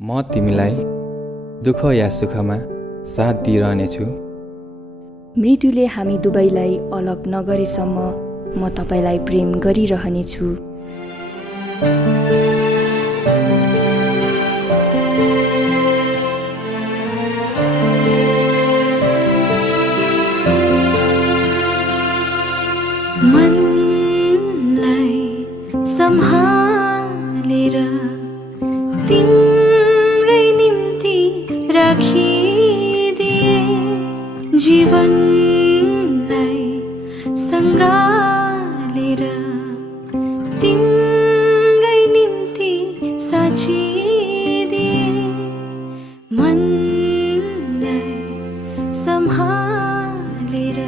म तिमीलाई दुःख या सुखमा साथ दिइरहनेछु। मृत्युले हामी दुवैलाई अलग नगरेसम्म म तपाईलाई प्रेम गरिरहनेछु। मनलाई सम्हालेर तिम्रै निम्ति राखिदिए, जीवनलाई सँगालेर तिम्रै निम्ति साचिदिए। मनलाई सम्हालेर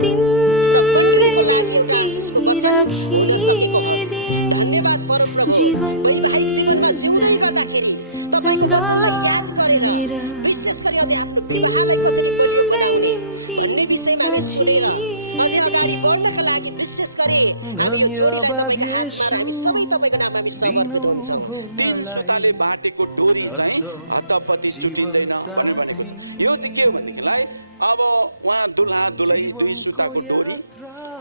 तिम्रै निम्ति राखिदिए, जीवनलाई सँगालेर तिम्रै निम्ति साचिदिए। धन्यवाद येशू दिनुभयो मलाई बाटेको डोरी जीवन साथी। यो चाहिँ के हो भनेदेखिलाई अब उहाँ दुल्हा दुलही दुई सुताको डोरी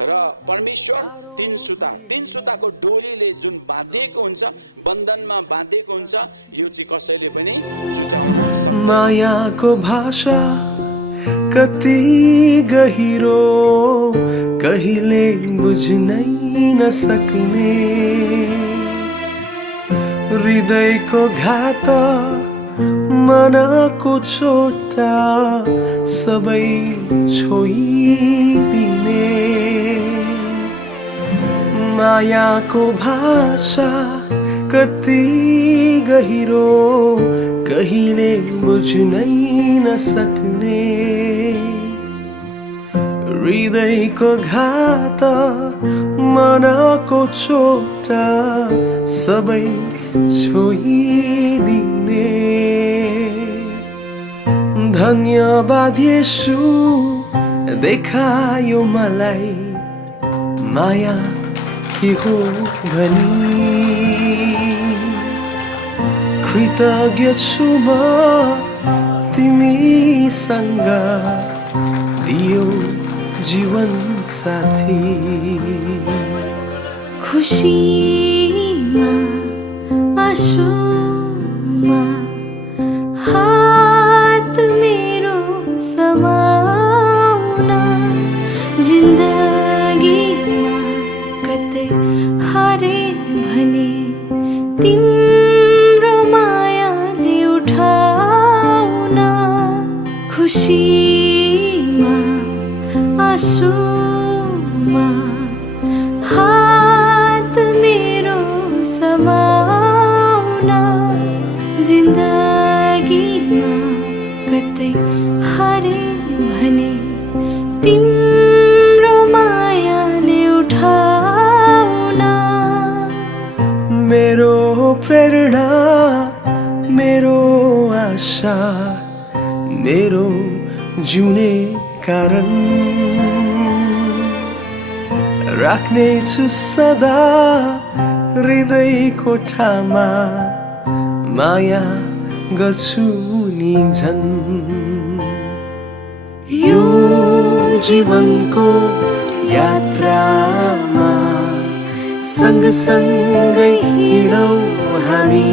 र परमेश्वर तीन सुताको डोरीले जुन बाँधेको हुन्छ, बन्धनमा बाँधेको हुन्छ, यो चाहिँ कसैले पनि मायाको भाषा कति गहिरो कहिले बुझ्नै नसक्ने, हृदयको घात मनको चोटा सबै छोइदिने। मायाको भाषा कति गहिरो कहिले बुझ्नै नसक्ने, हृदयको घात मनको चोटा सबै छोइदिने। धन्यवाद येशू देखायो मलाई माया के हो भनी, कृतज्ञ छु म तिमीसँग दियो जीवन साथी। खुशीमा आँसुमा हात मेरो समाउन, जिन्दगीमा कतै हारे भने तिम्रो मायाले उठाउन। खुशीमा आँसुमा हात मेरो समाउन, जिन्दगीमा कतै हारे भने तिम्रो मायाले उठाउन। मेरो प्रेरणा मेरो आशा मेरो जिउने कारण, राख्नेछु सदा हृदय कोठामा माया गर्छु नि झन्। यो जीवनको यात्रामा सँगसँगै हिँडौँ हामी,